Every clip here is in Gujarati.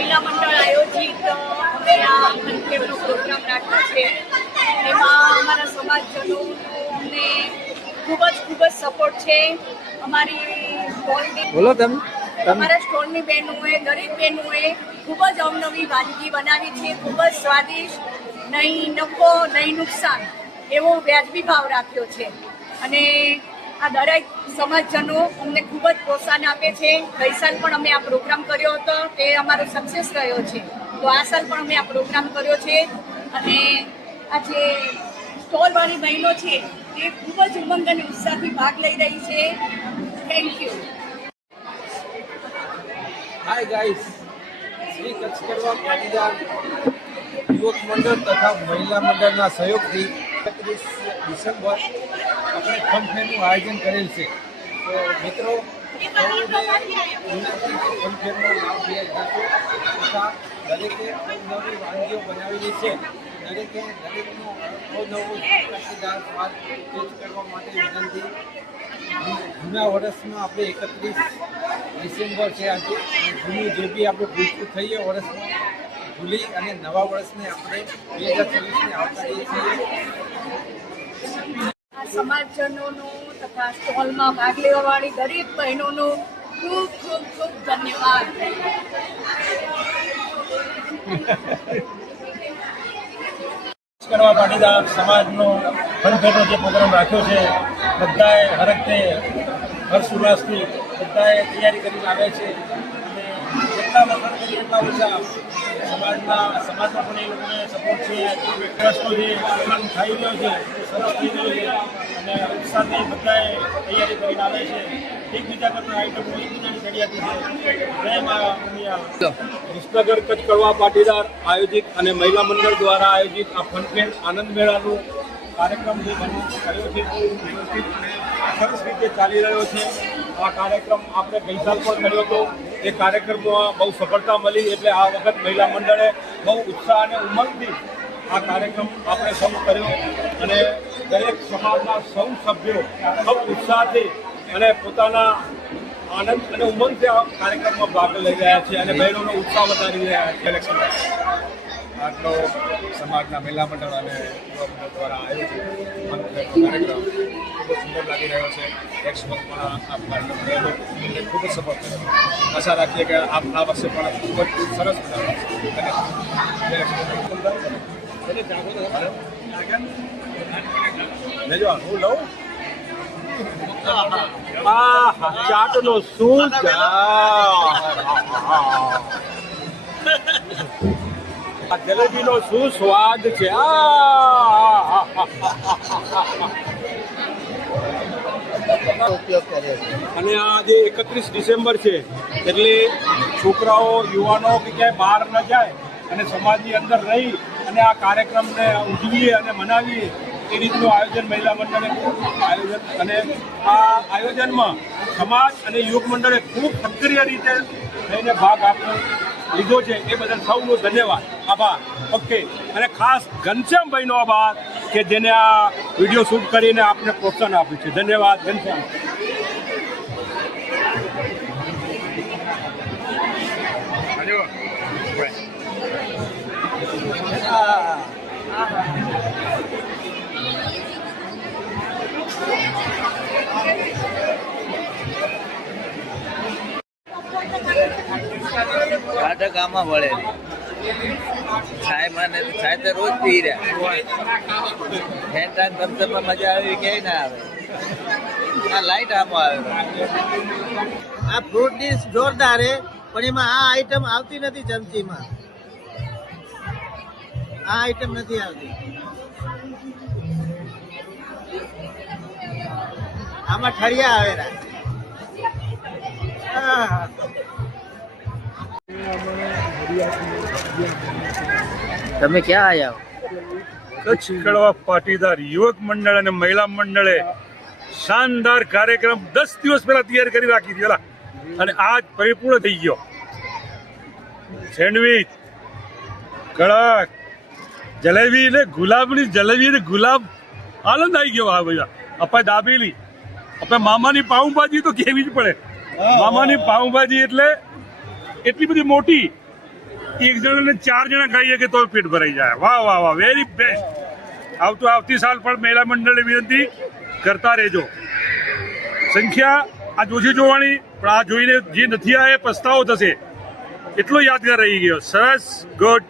મહિલા મંડળ આયોજિત અમે આ મનકેવનો પ્રોગ્રામ રાખ્યો છે. એમાં અમારા સમાજજનો અમને ખૂબ જ સપોર્ટ છે. અમારી અમારા સ્ટોલની બહેનોએ, દરેક બહેનોએ ખૂબ જ અવનવી વાનગી બનાવી છે. ખૂબ જ સ્વાદિષ્ટ, નહીં નફો નહીં નુકસાન એવો વ્યાજબી ભાવ રાખ્યો છે. અને આ દરેક સમાજજનો અમને ખૂબ જ પ્રોત્સાહન આપે છે. ગઈ સાલ પણ અમે આ પ્રોગ્રામ કર્યો હતો, તે અમારો સક્સેસ રહ્યો છે. તો આ સાલ પણ અમે આ પ્રોગ્રામ કર્યો છે. અને આ જે સ્ટોલવાળી બહેનો છે તે ખૂબ જ ઉમંગ અને ઉત્સાહથી ભાગ લઈ રહી છે. Thank you. Hi guys, Shri Kutch Kadva Patidar યુવક મંડળ તથા મહિલા મંડળના સહયોગથી 31 ડિસેમ્બર આપણે ફન ફેરનું આયોજન કરેલ છે. તો મિત્રો ફન ફેરનો લાભ લઈ તથા દરેકે નવી વાનગીઓ બનાવેલી છે. દરેકનો અવનવો પાટીદાર સ્વાદ ટેસ્ટ કરવા માટે વિનંતી. જૂના વર્ષમાં આપણે 31 ડિસેમ્બર છે આજે, જૂનું જે બી આપણે ભૂલતું થઈએ વર્ષમાં ભૂલી અને નવા વર્ષને આપણે 2024ને આવકારીએ છીએ. આ સમાજજનોનો તથા સ્ટોલમાં ભાગ લેવાવાળી દરેક બહેનોનો ખૂબ ખૂબ ખૂબ ધન્યવાદ. કડવા પાટીદાર સમાજનો ફનફેરનો જે પ્રોગ્રામ રાખ્યો છે, બધાએ હરખતે હર્ષોલ્લાસથી બધાએ તૈયારી કરીને આવે છે. અને જેટલા વખત કરીએ એટલા ઓછા સમાજમાં પણ એ લોકોને સપોર્ટ છે. ટ્રસ્ટનો જે પ્રોગ્રામ થઈ રહ્યો છે સરસ થઈ રહ્યો છે અને ઉત્સાહથી બધાએ તૈયારી કરીને આવે છે. એકબીજા કરતા આઈટમો એકબીજાની ચડિયાતી છે. જય મા ઉમિયા. વિસનગર કચ્છ કડવા પાટીદાર આયોજિત અને મહિલા મંડળ દ્વારા આયોજિત આ ફનફેર આનંદ મેળાનો કાર્યક્રમ જે કર્યો છે વ્યવસ્થિત અને સરસ રીતે ચાલી રહ્યો છે. આ કાર્યક્રમ આપણે ગઈ સાલ પણ કર્યો હતો. એ કાર્યક્રમમાં બહુ સફળતા મળી, એટલે આ વખત મહિલા મંડળે બહુ ઉત્સાહ અને ઉમંગથી આ કાર્યક્રમ આપણે સૌ કર્યો. અને દરેક સમાજના સૌ સભ્યો ખૂબ ઉત્સાહથી અને પોતાના આનંદ અને ઉમંગથી આ કાર્યક્રમમાં ભાગ લઈ રહ્યા છે અને બહેનોનો ઉત્સાહ વધારી રહ્યા છે. આટલો સમાજના મહિલા મંડળ અને યુવક મંડળ દ્વારા આયોજિત ફનફેરનો કાર્યક્રમ ખૂબ જ સુંદર લાગી રહ્યો છે. નેક્સ્ટ મંથમાં આ કાર્યક્રમ થયેલો એટલે ખૂબ જ સફળ થયો. આશા રાખીએ કે આ વર્ષે પણ ખૂબ જ સરસ લેજો. હું લઉં ચાટનો શું જલેબીનો શું સ્વાદ છે. અને આ જે 31 ડિસેમ્બર છે એટલે છોકરાઓ યુવાનો કે ક્યાંય બહાર ન જાય અને સમાજની અંદર રહી અને આ કાર્યક્રમને ઉજવીએ અને મનાવીએ એ રીતનું આયોજન મહિલા મંડળે આયોજન. અને આ આયોજનમાં સમાજ અને યુવક મંડળે ખૂબ સક્રિય રીતે થઈને ભાગ લીધો છે. એ બદલ સૌનો ધન્યવાદ, આભાર. ઓકે. અને ખાસ ઘનશ્યામભાઈનો આભાર કે જેને આ વિડીયો શૂટ કરીને આપને પ્રોત્સાહન આપ્યું છે. ધન્યવાદ ઘનશ્યામ. ગામમાં વળે છાય તો રોજ પી રહ્યા. મજા આવી ક્યાંય ના આવે. આ લાઈટ આમાં આવે. આ ફ્રૂટ ડીશ જોરદાર હે, પણ એમાં આ આઈટમ આવતી નથી. ચમચીમાં આ આઈટમ નથી આવતી. આમાં ઠળિયા આવેલા. તમે ક્યાં આવ્યા? કચ્છ કડવા પાટીદાર યુવક મંડળ અને મહિલા મંડળે શાનદાર કાર્યક્રમ 10 દિવસ પહેલા તૈયાર કરી રાખી હતી અને આજ પરિપૂર્ણ થઈ ગયો. સેન્ડવીચ, કડક જલેબી ને ગુલાબની જલેબી ને ગુલાબ આનંદ આવી ગયો. હા ભાઈ, આપણે દાબેલી, આપણે મામાની પાઉંભાજી તો કેવી જ પડે. મામાની પાઉંભાજી એટલે એટલી બધી મોટી એક જણાને 4 જણા ખાઈએ કે તો પેટ ભરાઈ જાય. વાહ વાહ વાહ, વેરી બેસ્ટ. આવતી સાલ પણ મહિલા મંડળે વિનંતી કરતા રહેજો. સંખ્યા આજ ઓછી જોવાની, પણ આ જોઈને જે નથી આ એ પસ્તાવો થશે. એટલો યાદગાર રહી ગયો. સરસ, ગુડ,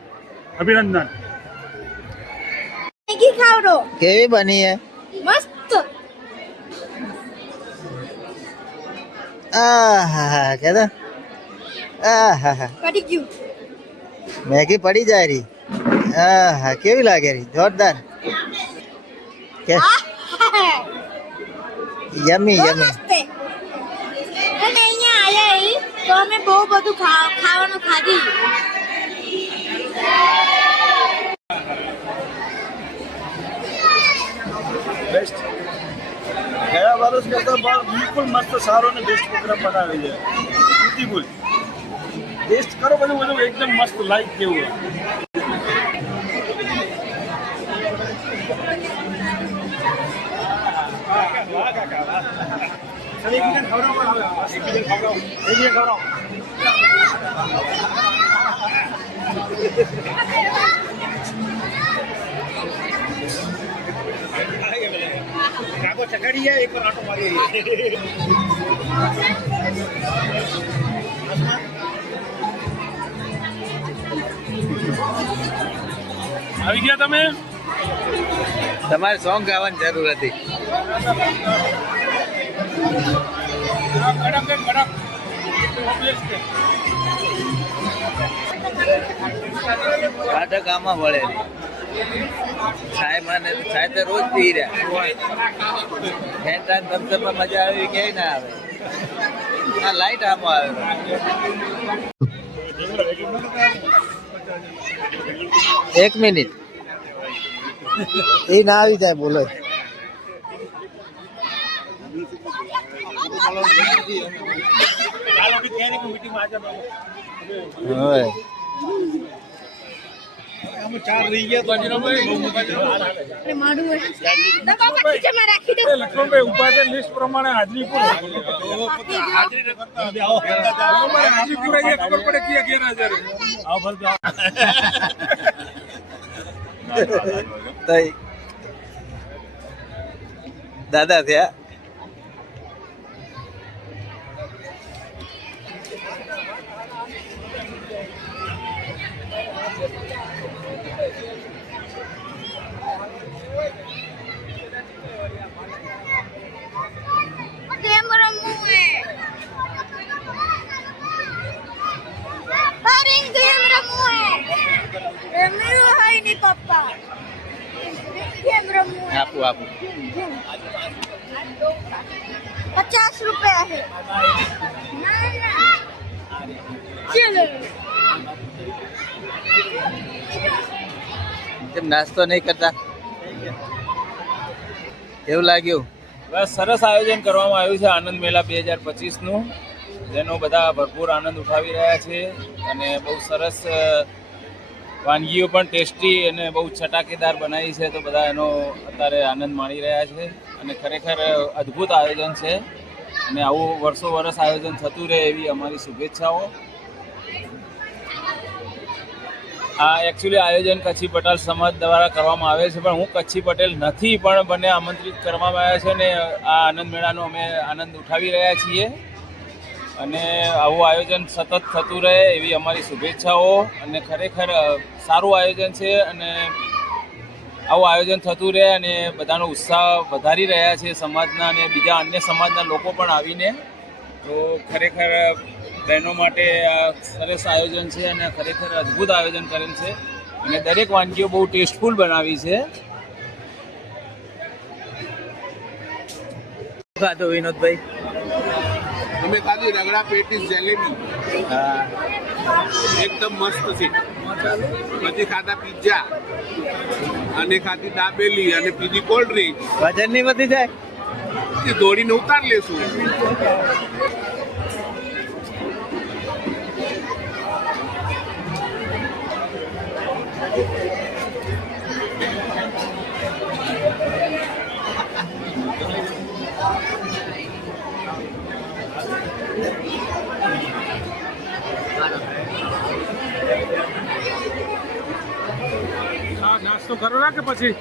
અભિનંદન. મેગી ખાવડો કેવી બની હે? મસ્ત. આહા કેદા આહા પડી ગયું. મેગી પડી જાય રહી. આહા કેવી લાગે રહી? જોરદાર. કે યમી બહુ યમી. મસ્ત છે. અને અહીંયા આયા હી તો અમે બહુ બધું ખાવાનું ખાધી. બેસ્ટ. ગયા વર્ષ કરતાં પણ બિલકુલ મસ્ત સારો અને બેસ્ટ પ્રોગ્રામ બનાવે છે. બ્યુટીફુલ. ટેસ્ટ કરો બધું એકદમ મસ્ત લાઈક જેવું. કાકો ચકાડી જાય એક વાર આટો મારી. આવી ગયા તમે? તમારે સોંગ ગાવાની જરૂર હતી. કાઢક આમાં વળે છાય તો રોજ પી રહ્યા. ફેન્ટા થમ્સઅપમાં મજા આવી ક્યાંય ના આવે. આ લાઈટ આમાં આવે. એક મિનિટ એ ના આવી જાય બોલો. હવે ચાર રહી ગયા તો મારું તો બાપા ખીચામાં રાખી દે. લક્ષ્મણભાઈ ઉભા છે લિસ્ટ પ્રમાણે હાજરી પૂરો. હાજરી પૂરાઈએ ખબર પડે કે ગેરહાજર. આવો ભરજો. દાદા થયા. ગેમ રમવું હે. અરે ગેમ રમવું હે. રમ્યું હોય ની પપ્પા. ગેમ રમવું હે. આપું 50 रुपया है. चलो કેમ નાસ્તો નહીં કરતા? કેવું લાગ્યું? બસ સરસ આયોજન કરવામાં આવ્યું છે આનંદ મેળા 2025નું, જેનો બધા ભરપૂર આનંદ ઉઠાવી રહ્યા છે અને બહુ સરસ વાનગીઓ પણ ટેસ્ટી અને બહુ ચટાકેદાર બનાવી છે, તો બધા એનો અત્યારે આનંદ માણી રહ્યા છે અને ખરેખર અદ્ભુત આયોજન છે અને આવું વર્ષો વર્ષ આયોજન થતું રહે એવી અમારી શુભેચ્છાઓ. આ એકચ્યુઅલી આયોજન કચ્છી પટેલ સમાજ દ્વારા કરવામાં આવે છે, પણ હું કચ્છી પટેલ નથી, પણ બંને આમંત્રિત કરવામાં આવ્યા છે અને આ આનંદ મેળાનો અમે આનંદ ઉઠાવી રહ્યા છીએ અને આવું આયોજન સતત થતું રહે એવી અમારી શુભેચ્છાઓ. અને ખરેખર સારું આયોજન છે અને આવું આયોજન થતું રહે અને બધાનો ઉત્સાહ વધારી રહ્યા છે સમાજના અને બીજા અન્ય સમાજના લોકો પણ આવીને. તો ખરેખર બહેનો માટે આ સરસ આયોજન છે અને ખરેખર અદ્ભુત આયોજન કરેલ છે અને દરેક વાનગીઓ બહુ ટેસ્ટફુલ બનાવી છે. ખાધો વિનોદભાઈ? અમે ખાધી રગડા પેટીસ જલેબી, હા, એકદમ મસ્ત છે. પછી ખાધા પિઝા અને ખાધી દાબેલી અને પીધી કોલ્ડ ડ્રિંક. વજન નહીં વધી જાય? દોડીને ઉતાર લેશું. નાસ્તો કરો ના કે પછી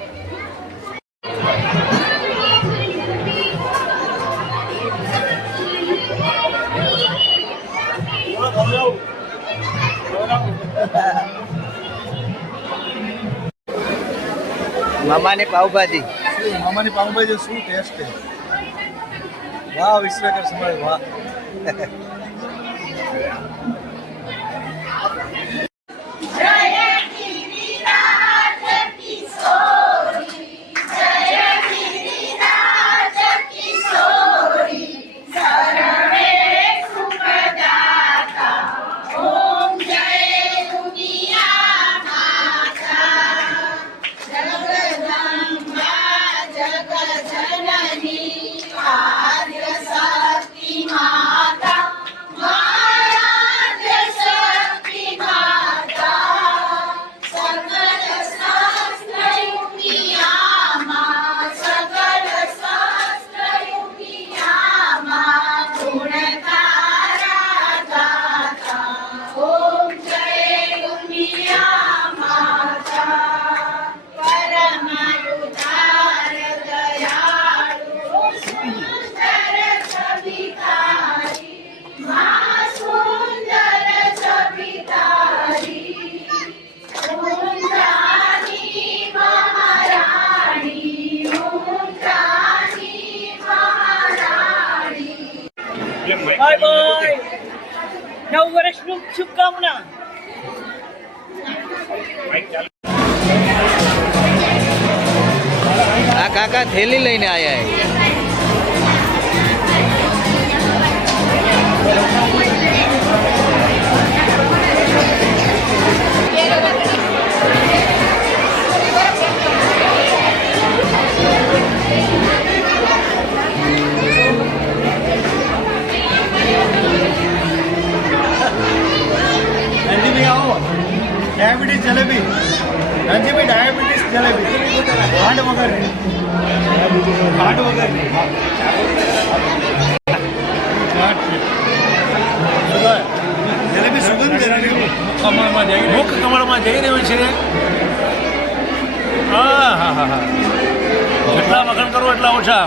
મામાની પાવભાજી. મામાની પાઉંભાજી શું ટેસ્ટ છે. વાહ વિશ્વકર સમાજ વાહ. Bye bye. નવ વર્ષની શુભકામના. આ કાકા થેલી લઈને આયા હે. डायबिटीज जलेबी रणजी भाई डायबिटीज जलेबी खांड वगैरह જલેબી સુગંધ મુખ કમળમાં જઈ રહ્યું છે. હા હા હા હા જેટલા વખાણ કરો એટલા ઓછા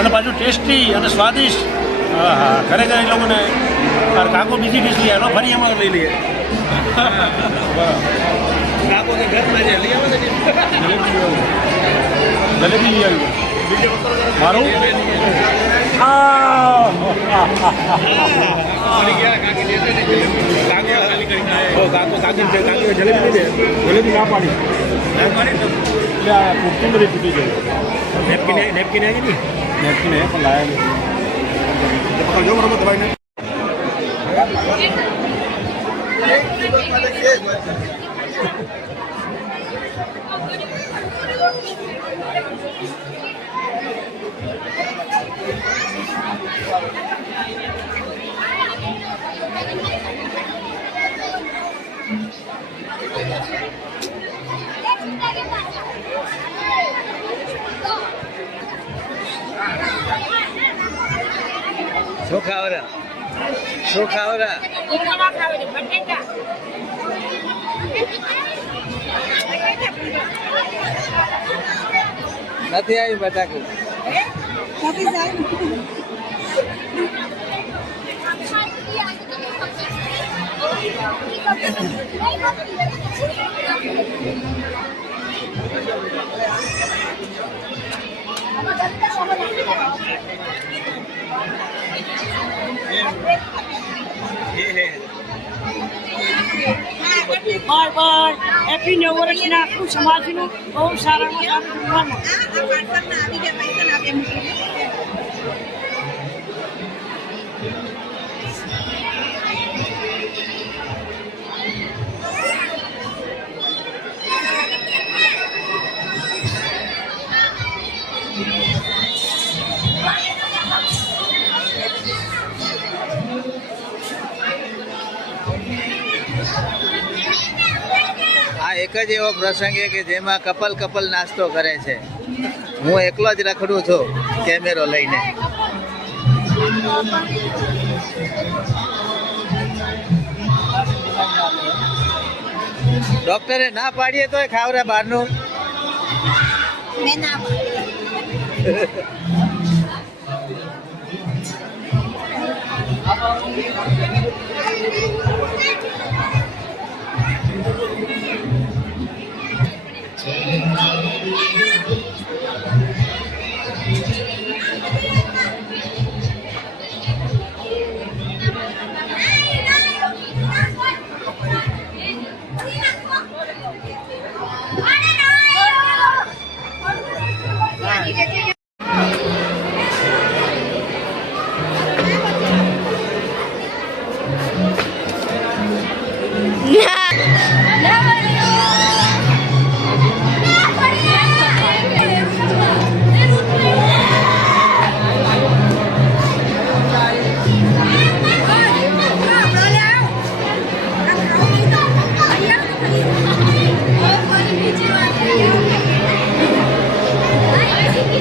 અને પાછું ટેસ્ટી અને સ્વાદિષ્ટ. હા હા ખરેખર એ લોકોને કાકો બીજી ડીશ લઈ આવ્યો ફરી અમારે લઈ લઈએ. કાકોને ઘરમાં જે લઈ આવે જલેબી લઈ આવ્યું મારું. જલેબી ના પાડી એટલે પૂરતી બધી તૂટી ગઈ. નેપકીન આવી ને નેપકીન એ પણ લાયા જો બરોબર દવાઈ ને શું ખાવરા નથી આવી બટાકું. Bye bye. હેપી નવ વર્ષના આખું સમાજનું બહુ સારામાં સારું જમવાનું. આ એક જ એવો પ્રસંગ છે કે જેમાં કપલ નાસ્તો કરે છે. હું એકલો જ રખડું છું કેમેરો લઈને. ડોક્ટરે ના પાડીએ તોય ખાવરે બહારનું. મેં ના પાડી.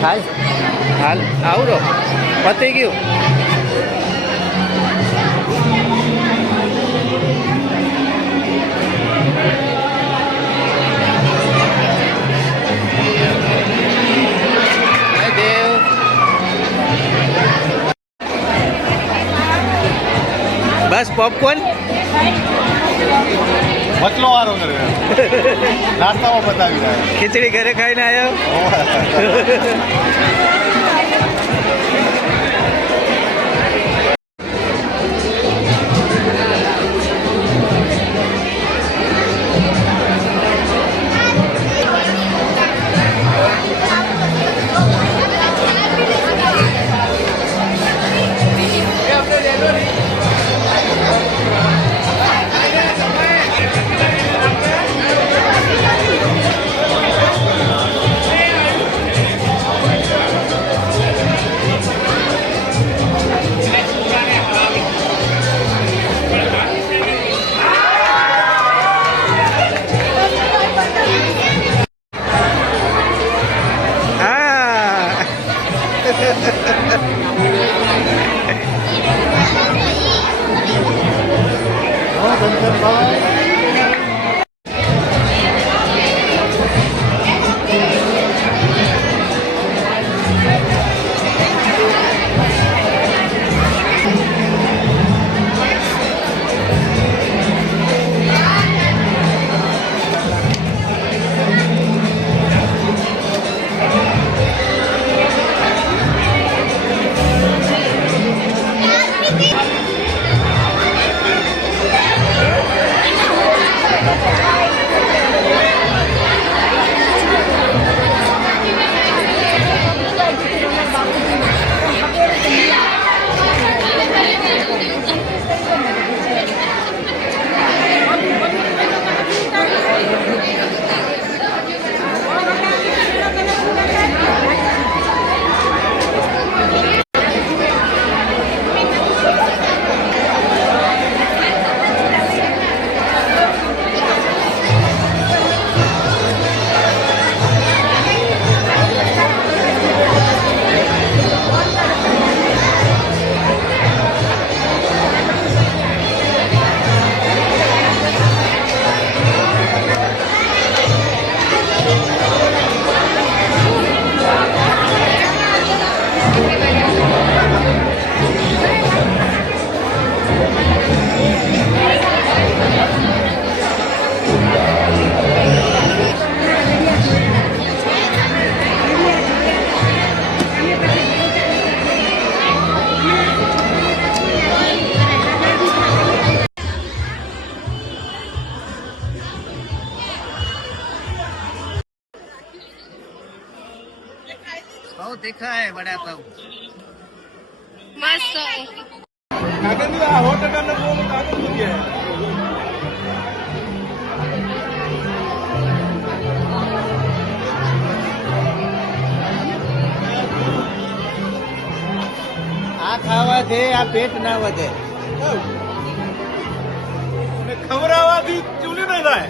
હાલ હાલ આવરો પતી ગયું. જય દેવ. બસ પોપકોર્ન મતલો વાળો નાસ્તામાં બતાવી રહ્યા. ખીચડી ઘરે ખાઈને આવ્યો. બહુ તીખા હે વડા પાવ. મસ્ત. કાગળની આ 100% બોલ કાગળ મૂકી આ ખાવાથી આ પેટ ના વધે. ખવડાવવાથી ચૂલી નહીં થાય.